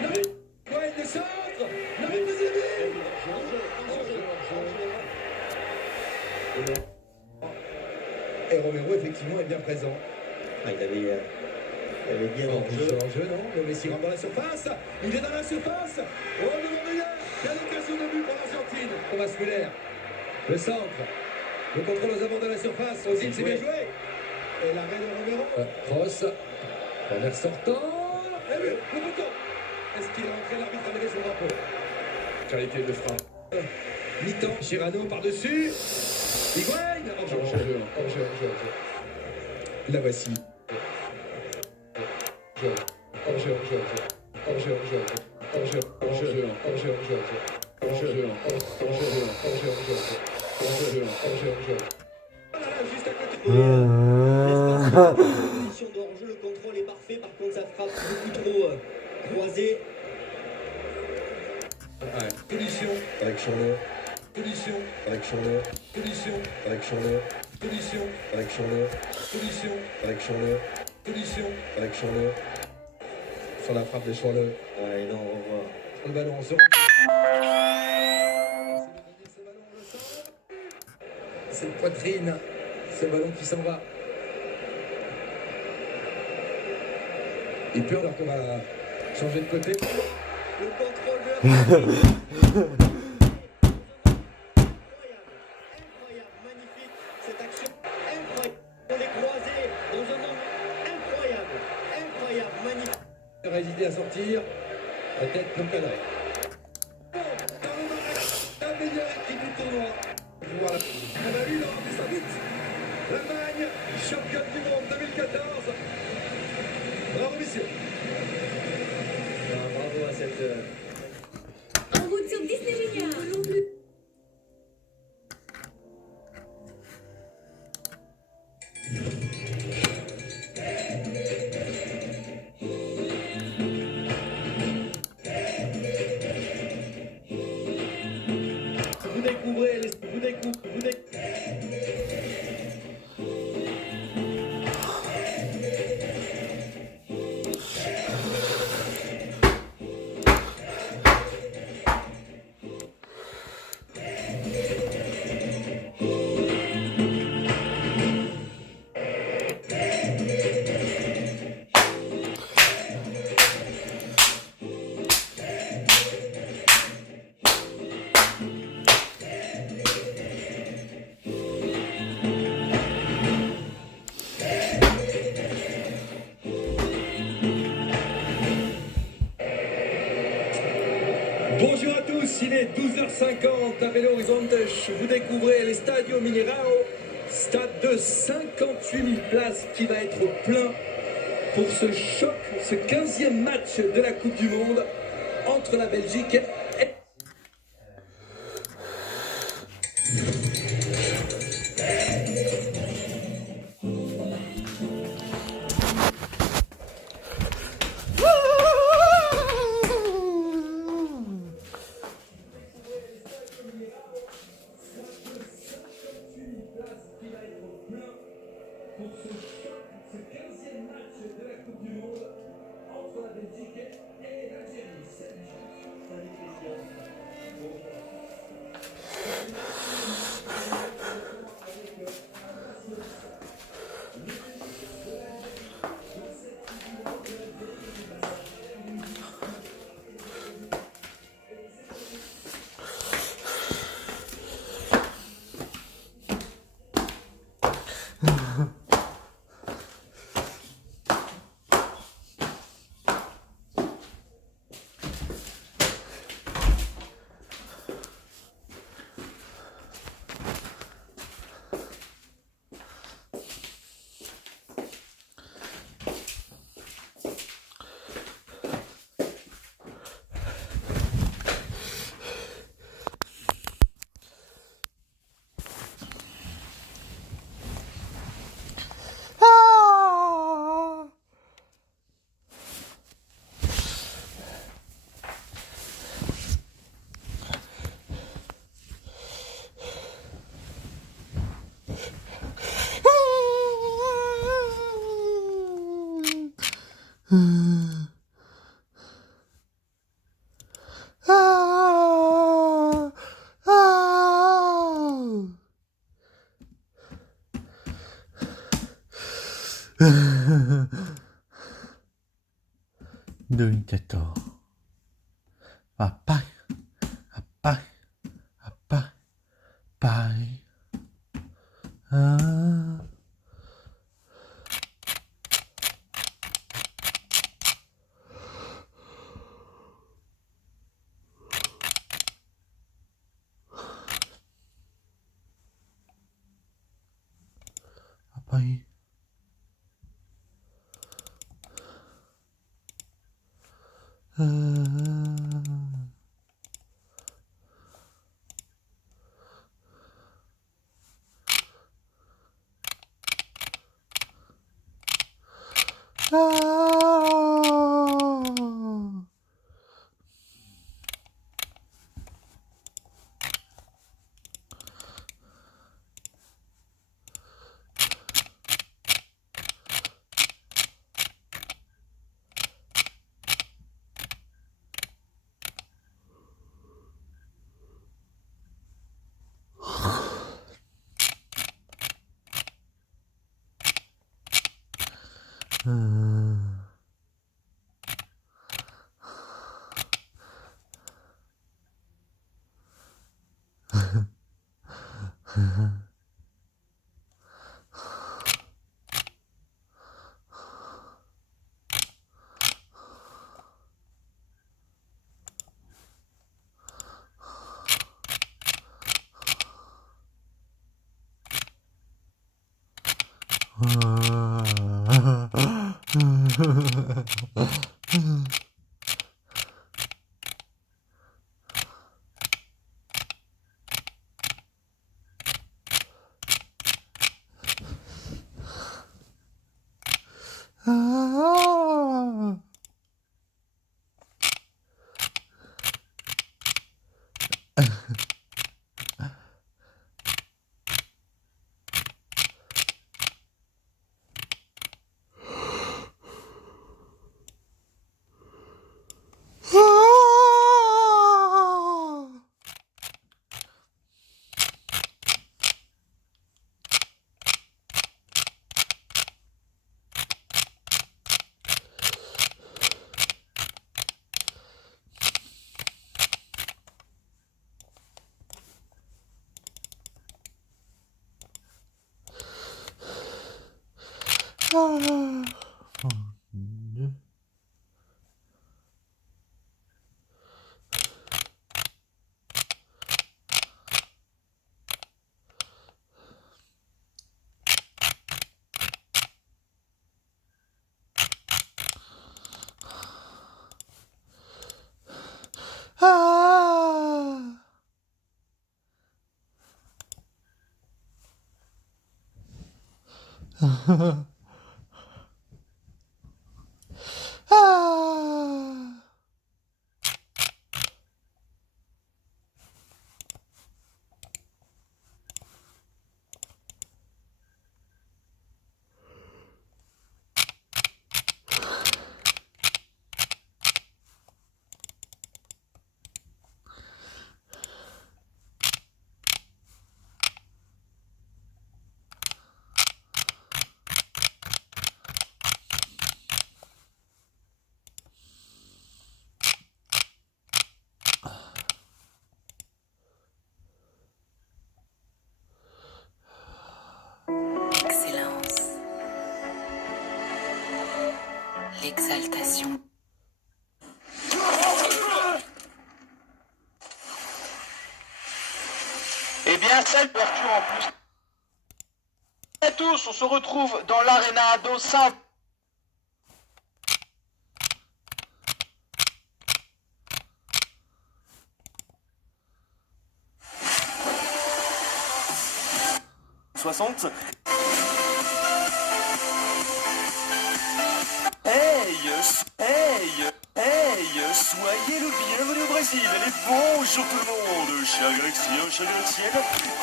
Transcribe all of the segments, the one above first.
Non, ouais, le centre. Non, vous avez et Romero, effectivement, est bien présent. Ah, il avait bien En hors-jeu. jeu, non? Le Messi rentre dans la surface. Il est dans la surface. Oh, devant derrière. Quelle occasion de but pour l'Argentine. Thomas Müller. Le centre. Le contrôle aux abords de la surface. Ozil, c'est bien joué. Et l'arrêt de Romero. Cross. Corner sortant. Et but. Le bouton. Est-ce qu'il est rentré? L'arbitre a levé son drapeau. Qualité de frappe. Mi-temps. Girano par-dessus. Higuain. La voici. Position de hors-jeu, le contrôle est parfait. Par contre, ça frappe beaucoup trop croisé. Position avec Chanot. Position avec Chanot. Position avec Chanot. Position avec Chanot. Position avec Chanot. Position avec Chanot. Sur la frappe de Chanot. Ouais, non, on revoit. Le ballon en zone. Cette poitrine, ce ballon qui s'en va. Il peut alors qu'on va changer de côté. Le contrôle de incroyable, magnifique cette action, incroyable. On est croisés dans un angle incroyable, magnifique. Il aurait hésité à sortir, la tête non cadrée. La meilleure équipe du tournoi. Voilà. On a vu dans les Saoudite. L'Allemagne, championne du monde 2014. Bravo, messieurs. Bravo à cette... En route sur Disney Junior. Vous découvrez les... Bonjour à tous, il est 12h50 à Belo Horizonte. Vous découvrez l'Estadio Mineirao, stade de 58 000 places qui va être plein pour ce choc, ce 15e match de la Coupe du Monde entre la Belgique et... Pour ce choc, ce 15e match de la Coupe du Monde entre la Belgique et l'Algérie. Hmm. 2014. Papai, papai, papai, papai. Ah. Papai. Excellence. L'exaltation. Eh bien, celle ouverture en plus. À tous, on se retrouve dans l'Arena d'Ossin. Soyez le bienvenu au Brésil. Allez, bonjour tout le monde, chers Grexiens, chers Grexiennes.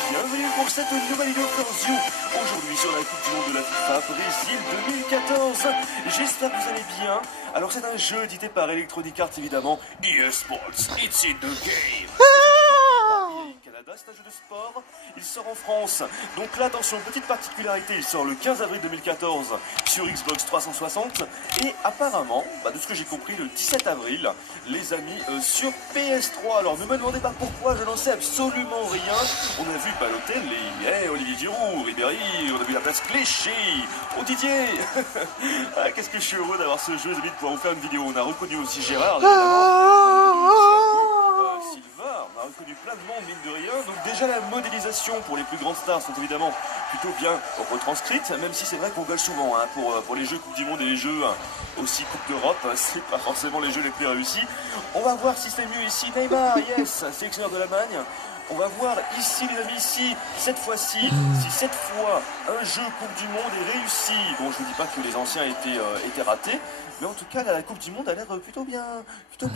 Bienvenue pour cette nouvelle interview. Aujourd'hui sur la Coupe du Monde de la FIFA Brésil 2014. J'espère que vous allez bien. Alors c'est un jeu édité par Electronic Arts évidemment. EA Sports, it's in the game. Canada, c'est un jeu de sport, il sort en France. Donc là, attention, petite particularité, il sort le 15 avril 2014 sur Xbox 360 et apparemment, de ce que j'ai compris, le 17 avril, les amis, sur PS3. Alors ne me demandez pas pourquoi, je n'en sais absolument rien. On a vu Balotelli, Olivier Giroud, Ribéry, on a vu la place Clichy, oh Didier. Qu'est-ce que je suis heureux d'avoir ce jeu, les amis, de pouvoir vous faire une vidéo. On a reconnu aussi Gérard, évidemment. Silva, on a reconnu plein de monde, mine de rien. Donc déjà la modélisation pour les plus grandes stars sont évidemment plutôt bien retranscrites, même si c'est vrai qu'on gâche souvent pour les jeux Coupe du Monde et les jeux aussi Coupe d'Europe, c'est pas forcément les jeux les plus réussis. On va voir si c'est mieux ici. Neymar, yes, sélectionneur de l'Allemagne. On va voir ici, les amis, ici, cette fois-ci, si cette fois un jeu Coupe du Monde est réussi. Bon, je vous dis pas que les anciens étaient ratés, mais en tout cas, la Coupe du Monde a l'air plutôt bien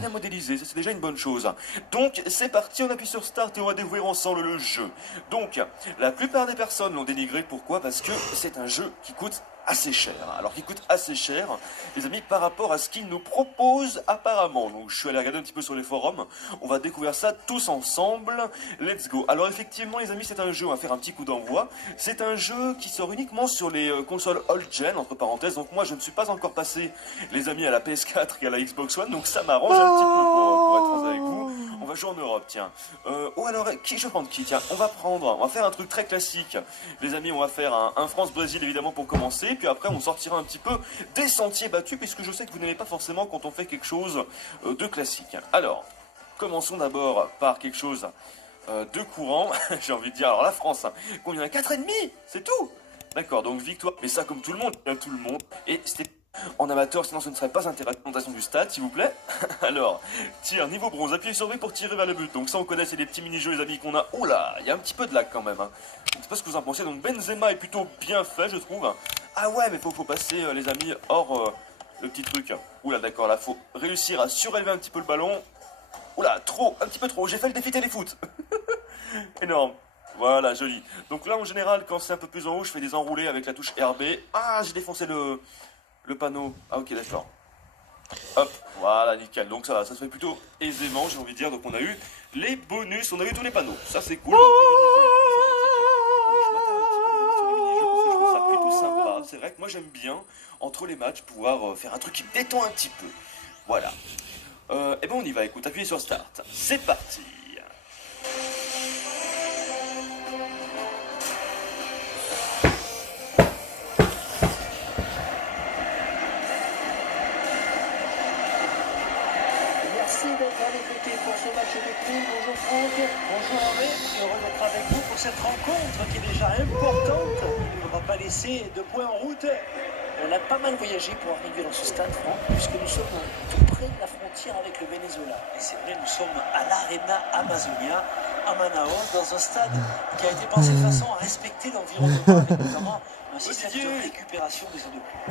modélisée. Ça, c'est déjà une bonne chose. Donc, c'est parti, on appuie sur Start et on va découvrir ensemble le jeu. Donc, la plupart des personnes l'ont dénigré. Pourquoi? Parce que c'est un jeu qui coûte assez cher. Alors qui coûte assez cher, les amis, par rapport à ce qu'ils nous proposent apparemment. Donc je suis allé regarder un petit peu sur les forums, on va découvrir ça tous ensemble. Let's go. Alors effectivement les amis, c'est un jeu, on va faire un petit coup d'envoi. C'est un jeu qui sort uniquement sur les consoles old-gen, entre parenthèses. Donc moi je ne suis pas encore passé, les amis, à la PS4 et à la Xbox One, donc ça m'arrange un petit peu pour être franc avec vous. On va jouer en Europe, tiens. Alors, je vais prendre qui? Tiens, on va faire un truc très classique. Les amis, on va faire un France-Brésil évidemment pour commencer. Puis après, on sortira un petit peu des sentiers battus, puisque je sais que vous n'aimez pas forcément quand on fait quelque chose de classique. Alors, commençons d'abord par quelque chose de courant. J'ai envie de dire, alors la France, combien? 4,5, c'est tout. D'accord, donc victoire. Mais ça, comme tout le monde, Et c'était en amateur, sinon ce ne serait pas intéressant. Présentation du stade, s'il vous plaît. Alors, tir, niveau bronze, appuyez sur V pour tirer vers le but. Donc ça, on connaît, c'est des petits mini-jeux, les amis, qu'on a. Oh là, il y a un petit peu de lag quand même. Je ne sais pas ce que vous en pensez. Donc Benzema est plutôt bien fait, je trouve. Ah ouais, mais faut passer, les amis, hors le petit truc. Oula, d'accord, là, faut réussir à surélever un petit peu le ballon. Oula, un petit peu trop. J'ai fait le défi téléfoot. Énorme. Voilà, joli. Donc là, en général, quand c'est un peu plus en haut, je fais des enroulés avec la touche RB. Ah, j'ai défoncé le panneau. Ah, ok, d'accord. Hop, voilà, nickel. Donc ça se fait plutôt aisément, j'ai envie de dire. Donc on a eu les bonus, on a eu tous les panneaux. Ça, c'est cool. C'est vrai que moi j'aime bien, entre les matchs, pouvoir faire un truc qui me détend un petit peu. Voilà. Et ben on y va, écoute, appuyez sur Start. C'est parti. Merci d'être à mes côtés pour ce match de poule. Bonjour Franck, bonjour Henri, heureux d'être avec vous pour cette rencontre qui est déjà importante. Il ne faudra pas laisser de points en route. On a pas mal voyagé pour arriver dans ce stade, Franck, puisque nous sommes tout près de la frontière avec le Venezuela. Et c'est vrai, nous sommes à l'Arena Amazonia, à Manaus, dans un stade qui a été pensé de façon à respecter l'environnement, avec notamment un système de récupération des eaux de pluie.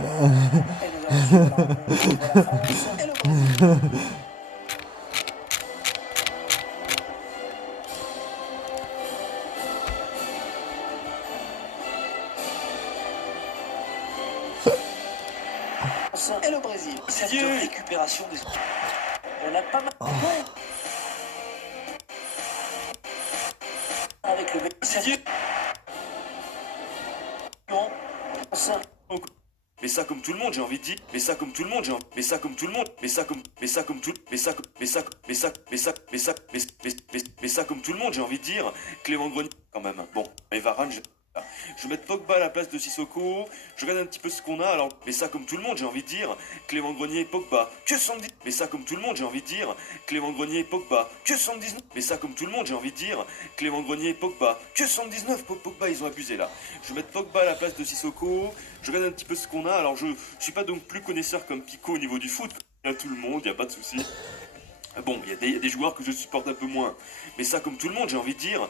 Et nous allons suivre la rencontre entre la France et le Brésil. Et le Brésil, cette récupération des... On a pas mal avec le Brésil. Mais ça comme tout le monde, j'ai envie de dire. Mais ça comme tout le monde, mais ça comme tout le monde. Mais ça comme tout le monde, j'ai envie de dire. Clément Grenier, quand même. Bon, et Varane, je vais mettre Pogba à la place de Sissoko. Je regarde un petit peu ce qu'on a. Alors, mais ça comme tout le monde, j'ai envie de dire. Clément Grenier, Pogba. Que 70. Mais ça comme tout le monde, j'ai envie de dire. Clément Grenier, Pogba. Que 79. Mais ça comme tout le monde, j'ai envie de dire. Clément Grenier, Pogba. Que 79. Pogba, ils ont abusé là. Je vais mettre Pogba à la place de Sissoko. Je regarde un petit peu ce qu'on a. Alors, je suis pas donc plus connaisseur comme Pico au niveau du foot. Il y a tout le monde, il n'y a pas de souci. Bon, il y a des joueurs que je supporte un peu moins. Mais ça comme tout le monde, j'ai envie de dire.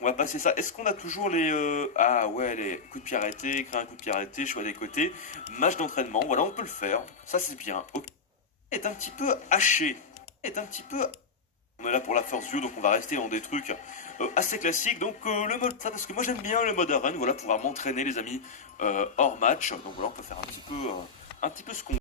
On va passer ça. Est-ce qu'on a toujours les... Ah ouais, les coups de pied arrêtés, créer un coup de pied arrêté, choix des côtés, match d'entraînement, voilà, on peut le faire. Ça, c'est bien. Okay. Est un petit peu haché. On est là pour la Force View, donc on va rester dans des trucs assez classiques. Donc le mode... Ça, parce que moi, j'aime bien le mode arène, voilà, pouvoir m'entraîner, les amis, hors match. Donc voilà, on peut faire un petit peu ce qu'on...